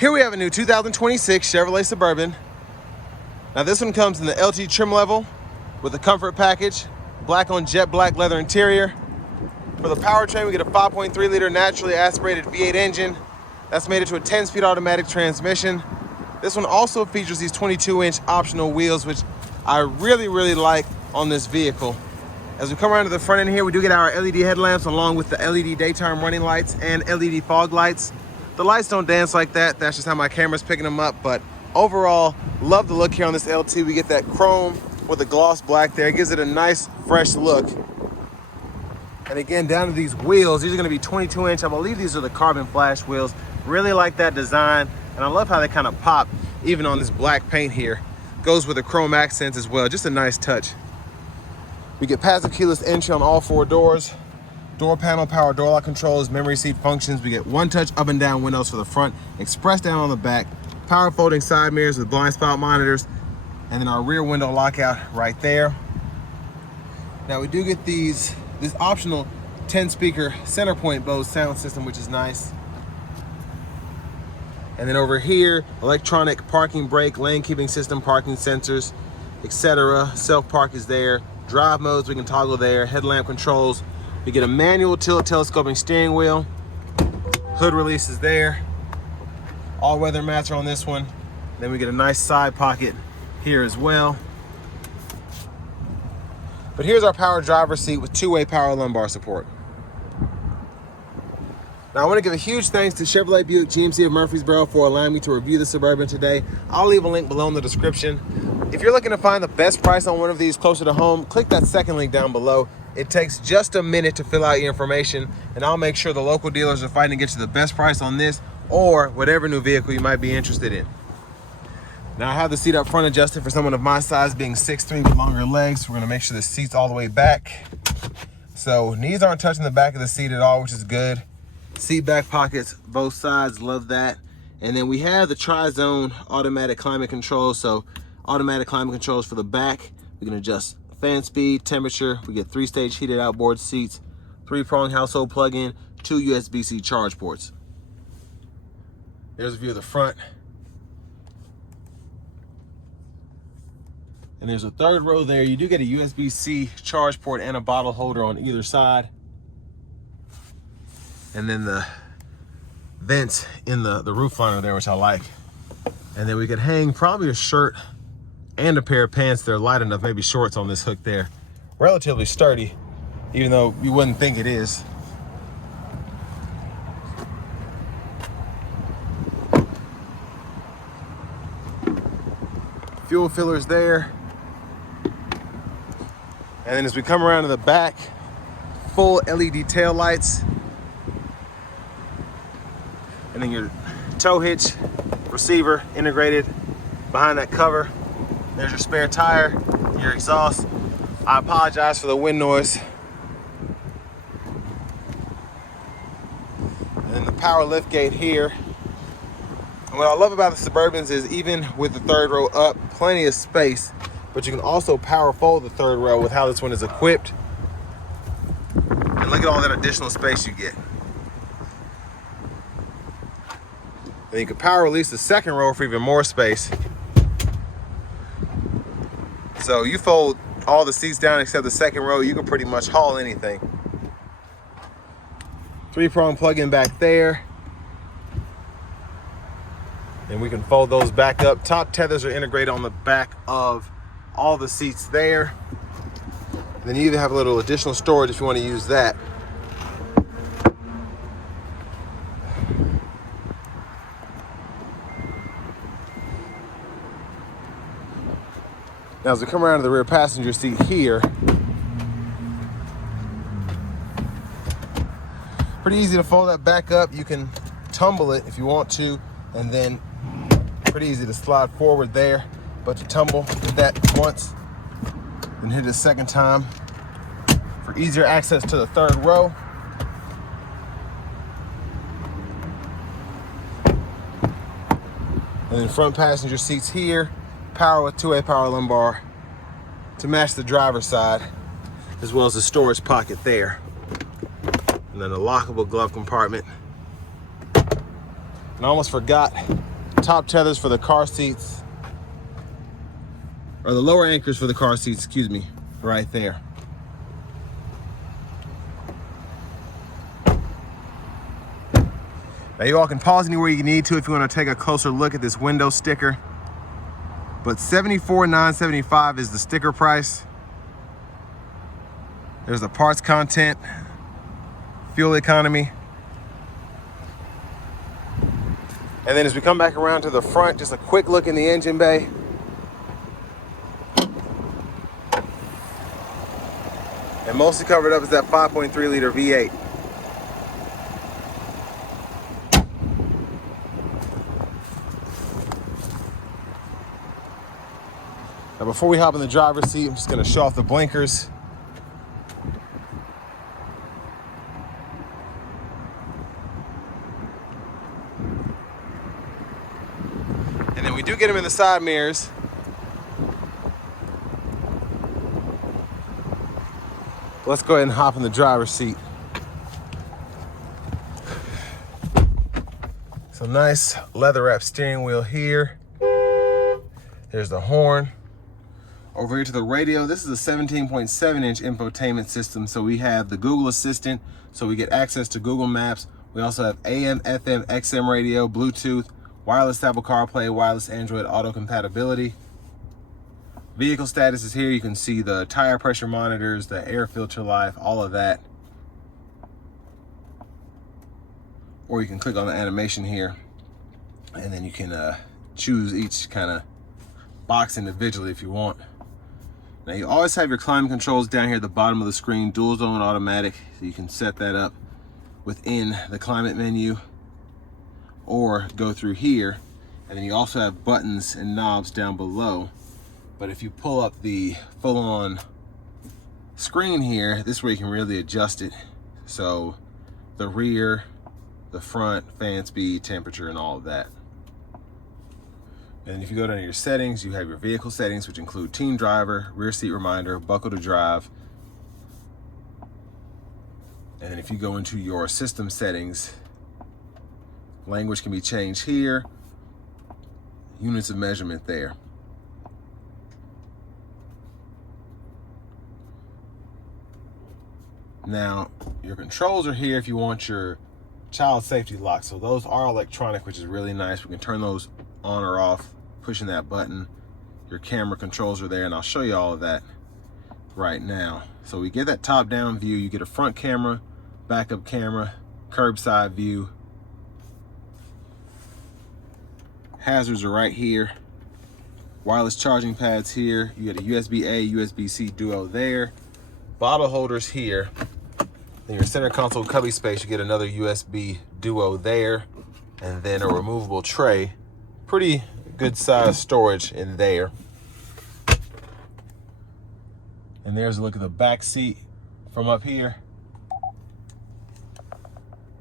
Here we have a new 2026 Chevrolet Suburban. Now this one comes in the LT trim level with a comfort package, black on jet black leather interior. For the powertrain, we get a 5.3 liter naturally aspirated V8 engine. That's made it to a 10-speed automatic transmission. This one also features these 22-inch optional wheels, which I really like on this vehicle. As we come around to the front end here, we do get our LED headlamps along with the LED daytime running lights and LED fog lights. The lights don't dance like that. That's just how my camera's picking them up. But overall, love the look here on this LT. We get that chrome with the gloss black there. It gives it a nice, fresh look. And again, down to these wheels, these are gonna be 22-inch. I believe these are the carbon flash wheels. Really like that design. And I love how they kind of pop even on this black paint here. Goes with the chrome accents as well. Just a nice touch. We get passive keyless entry on all 4 doors. Door panel, power door lock controls, memory seat functions. We get one-touch up and down windows for the front, express down on the back, power folding side mirrors with blind spot monitors, and then our rear window lockout right there. Now we do get this optional 10-speaker center point Bose sound system, which is nice. And then over here, electronic parking brake, lane keeping system, parking sensors, etc. Self-park is there. Drive modes, we can toggle there. Headlamp controls. We get a manual tilt telescoping steering wheel. Hood release is there. All weather mats are on this one. Then we get a nice side pocket here as well. But here's our power driver's seat with 2-way power lumbar support. Now I want to give a huge thanks to Chevrolet Buick GMC of Murfreesboro for allowing me to review the Suburban today. I'll leave a link below in the description. If you're looking to find the best price on one of these closer to home, click that second link down below. It takes just a minute to fill out your information, and I'll make sure the local dealers are fighting to get you the best price on this or whatever new vehicle you might be interested in. Now I have the seat up front adjusted for someone of my size, being 6'3" with longer legs. We're gonna make sure the seat's all the way back. So knees aren't touching the back of the seat at all, which is good. Seat back pockets, both sides, love that. And then we have the tri-zone automatic climate control. So automatic climate controls for the back. We can adjust fan speed, temperature. We get 3-stage heated outboard seats, 3-prong household plug-in, 2 USB-C charge ports. There's a view of the front. And there's a 3rd row there. You do get a USB-C charge port and a bottle holder on either side. And then the vents in the roof liner there, which I like. And then we could hang probably a shirt and a pair of pants that are light enough, maybe shorts on this hook there. Relatively sturdy, even though you wouldn't think it is. Fuel fillers there. And then as we come around to the back, full LED tail lights. And then your tow hitch, receiver integrated behind that cover. There's your spare tire, your exhaust. I apologize for the wind noise. And then the power lift gate here. And what I love about the Suburbans is even with the 3rd row up, plenty of space, but you can also power fold the 3rd row with how this one is equipped. And look at all that additional space you get. And you can power release the 2nd row for even more space. So you fold all the seats down except the 2nd row, you can pretty much haul anything. 3-prong plug-in back there. And we can fold those back up. Top tethers are integrated on the back of all the seats there. And then you even have a little additional storage if you want to use that. Now as we come around to the rear passenger seat here, pretty easy to fold that back up. You can tumble it if you want to, and then pretty easy to slide forward there. But to tumble, hit that once, then hit it a 2nd time for easier access to the 3rd row. And then front passenger seats here, power with 2-way power lumbar to match the driver's side, as well as the storage pocket there. And then a lockable glove compartment. And I almost forgot top tethers for the car seats, or the lower anchors for the car seats, excuse me, right there. Now you all can pause anywhere you need to if you want to take a closer look at this window sticker. But $74,975 is the sticker price. There's the parts content, fuel economy. And then as we come back around to the front, just a quick look in the engine bay. And mostly covered up is that 5.3 liter V8. Now before we hop in the driver's seat, I'm just gonna show off the blinkers. And then we do get them in the side mirrors. Let's go ahead and hop in the driver's seat. So nice leather wrap steering wheel here. There's the horn. Over here to the radio, this is a 17.7-inch infotainment system. So we have the Google Assistant, so we get access to Google Maps. We also have AM, FM, XM radio, Bluetooth, wireless Apple CarPlay, wireless Android Auto compatibility. Vehicle status is here. You can see the tire pressure monitors, the air filter life, all of that. Or you can click on the animation here, and then you can choose each kind of box individually if you want. Now you always have your climate controls down here at the bottom of the screen, dual zone automatic, so you can set that up within the climate menu or go through here. And then you also have buttons and knobs down below. But if you pull up the full-on screen here, this way you can really adjust it. So the rear, the front, fan speed, temperature, and all of that. And if you go down to your settings, you have your vehicle settings, which include teen driver, rear seat reminder, buckle to drive. And then if you go into your system settings, language can be changed here, units of measurement there. Now, your controls are here if you want your child safety lock. So those are electronic, which is really nice. We can turn those on or off, pushing that button. Your camera controls are there, and I'll show you all of that right now. So we get that top-down view. You get a front camera, backup camera, curbside view. Hazards are right here. Wireless charging pads here. You get a USB-A, USB-C duo there. Bottle holders here. Then your center console cubby space, you get another USB duo there. And then a removable tray. Pretty good size storage in there. And there's a look at the back seat from up here.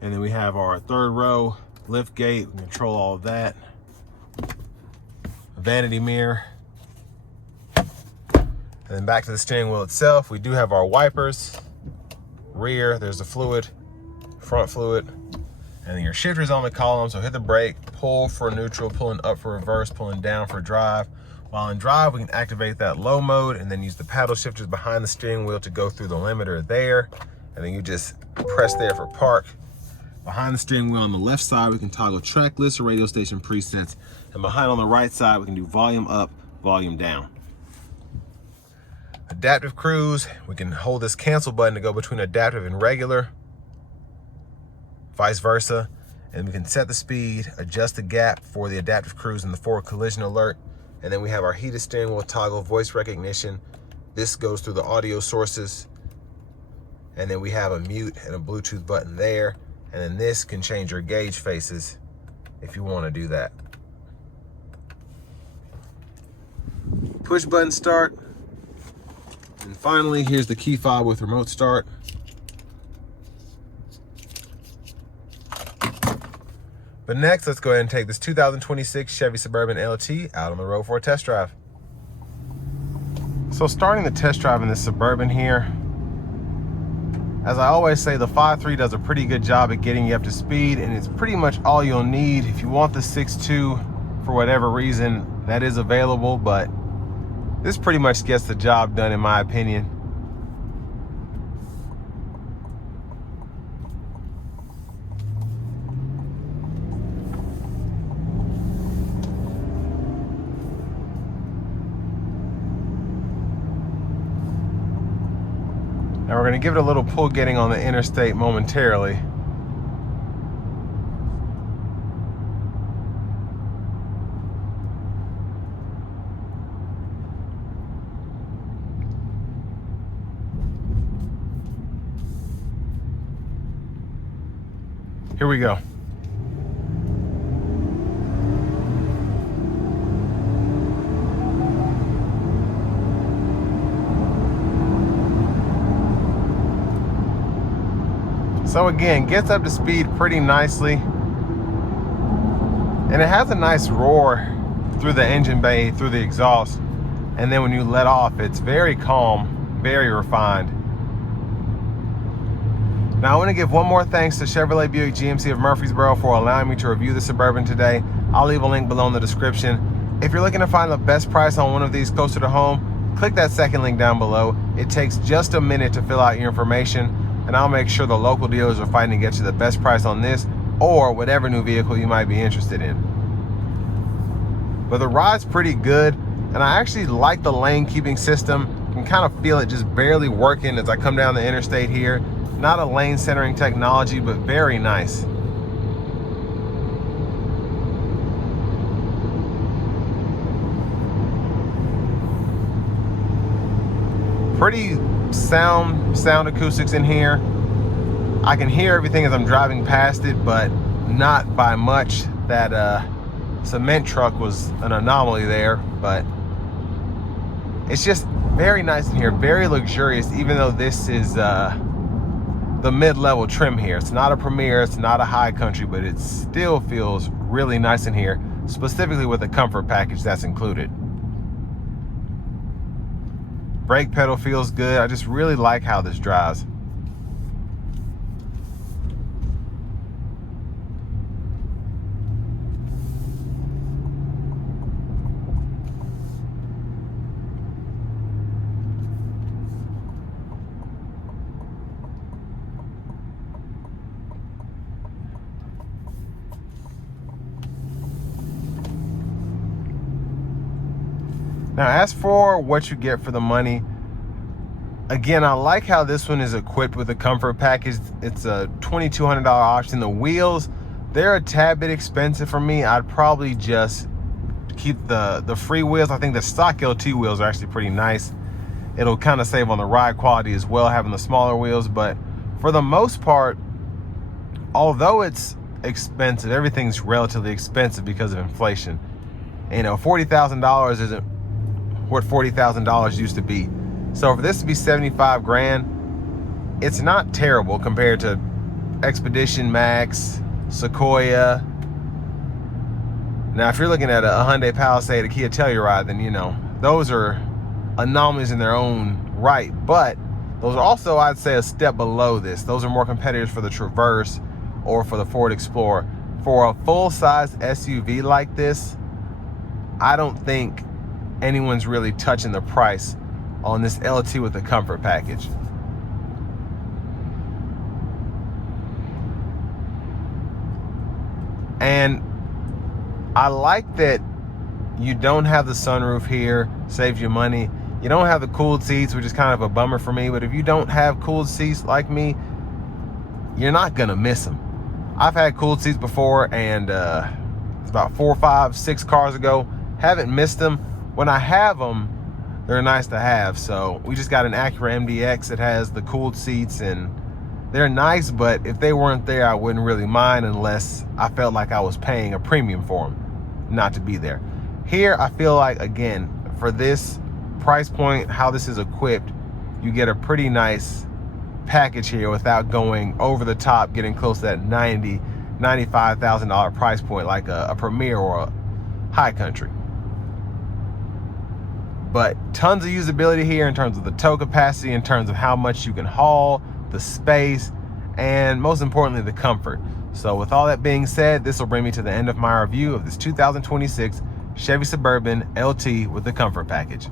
And then we have our third row lift gate. We can control all of that. A vanity mirror. And then back to the steering wheel itself, we do have our wipers. Rear, there's the fluid, front fluid. And then your shifter's on the column, so hit the brake, pull for neutral, pulling up for reverse, pulling down for drive. While in drive, we can activate that low mode and then use the paddle shifters behind the steering wheel to go through the limiter there. And then you just press there for park. Behind the steering wheel on the left side, we can toggle track list or radio station presets. And behind on the right side, we can do volume up, volume down. Adaptive cruise, we can hold this cancel button to go between adaptive and regular, vice versa. And we can set the speed, adjust the gap for the adaptive cruise and the forward collision alert. And then we have our heated steering wheel toggle, voice recognition. This goes through the audio sources. And then we have a mute and a Bluetooth button there. And then this can change your gauge faces if you want to do that. Push button start. And finally, here's the key fob with remote start. But next, let's go ahead and take this 2026 Chevy Suburban LT out on the road for a test drive. So starting the test drive in this Suburban here, as I always say, the 5.3 does a pretty good job at getting you up to speed, and it's pretty much all you'll need. If you want the 6.2 for whatever reason that is available, but this pretty much gets the job done in my opinion. Now we're going to give it a little pull getting on the interstate momentarily. Here we go. So again, gets up to speed pretty nicely. And it has a nice roar through the engine bay, through the exhaust. And then when you let off, it's very calm, very refined. Now I want to give one more thanks to Chevrolet Buick GMC of Murfreesboro for allowing me to review the Suburban today. I'll leave a link below in the description. If you're looking to find the best price on one of these closer to home, click that second link down below. It takes just a minute to fill out your information, and I'll make sure the local dealers are fighting to get you the best price on this or whatever new vehicle you might be interested in. But the ride's pretty good, and I actually like the lane keeping system. You can kind of feel it just barely working as I come down the interstate here. Not a lane centering technology, but very nice. Pretty sound acoustics in here. I can hear everything as I'm driving past it, but not by much. That cement truck was an anomaly there, but it's just very nice in here, very luxurious, even though this is the mid-level trim here. It's not a Premier, it's not a high country, but it still feels really nice in here, specifically with the comfort package that's included. Brake pedal feels good. I just really like how this drives. Now, as for what you get for the money, again, I like how this one is equipped with a comfort package. It's a $2,200 option. The wheels, they're a tad bit expensive for me. I'd probably just keep the free wheels. I think the stock LT wheels are actually pretty nice. It'll kind of save on the ride quality as well, having the smaller wheels. But for the most part, although it's expensive, everything's relatively expensive because of inflation. You know, $40,000 isn't what $40,000 used to be. So for this to be 75 grand, it's not terrible compared to Expedition Max, Sequoia. Now, if you're looking at a Hyundai Palisade, a Kia Telluride, then, you know, those are anomalies in their own right. But those are also, I'd say, a step below this. Those are more competitors for the Traverse or for the Ford Explorer. For a full-size SUV like this, I don't think anyone's really touching the price on this LT with the comfort package. And I like that you don't have the sunroof here, saves you money. You don't have the cooled seats, which is kind of a bummer for me, but if you don't have cooled seats like me, you're not gonna miss them. I've had cooled seats before, and it's about 4, 5, 6 cars ago. Haven't missed them. When I have them, they're nice to have. So we just got an Acura MDX that has the cooled seats, and they're nice, but if they weren't there, I wouldn't really mind unless I felt like I was paying a premium for them not to be there. Here, I feel like, again, for this price point, how this is equipped, you get a pretty nice package here without going over the top, getting close to that $90,000, $95,000 price point like a Premier or a High Country. But tons of usability here in terms of the tow capacity, in terms of how much you can haul, the space, and most importantly, the comfort. So with all that being said, this will bring me to the end of my review of this 2026 Chevy Suburban LT with the comfort package.